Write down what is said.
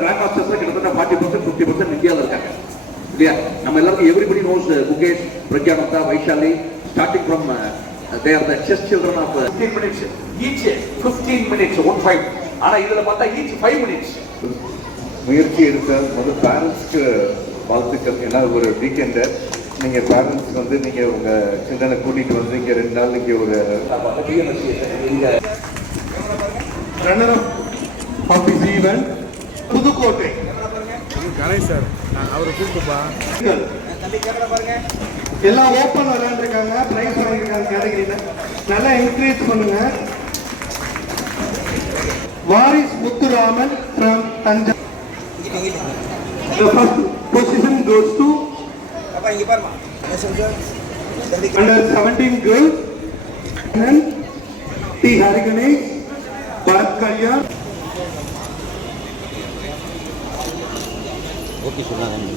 Grand masters கிட்டத்தட்ட forty percent fifty percent இந்தியாவில் இருக்காங்க. இல்லையா? நம்ம எல்லாருக்கும் everybody knows Mukesh Praggnanandhaa Vaishali starting from they are the chess children of fifteen minutes each fifteen minutes one five ஆனா இதுல பார்த்தா ஈச் ஃபைவ் மினிட்ஸ் முயற்சி எடுத்த முதல் பேரண்ட்ஸ்க்கு வாழ்த்துக்கள். ஏன்னா ஒரு வீக்கெண்டு நீங்கள் பேரண்ட்ஸ் வந்து நீங்கள் உங்கள் சில்ட்ரனை கூட்டிகிட்டு வந்து இங்கே ரெண்டு நாள் இங்கே ஒரு of this event, Pudukkottai Ganesh sir. அவரை கூப்பிட்டுப்பா. எல்லாம் ஓப்பன் விளையாண்டுருக்காங்க. பிரைஸ் வாங்கியிருக்காங்க கேட்டகரியில நல்லா என்கரேஜ் பண்ணுங்க. வாரிஸ் Muthuraman from Thanjai The first position goes to அப்பா இங்க பாருமா என்ன சொல்ற under 17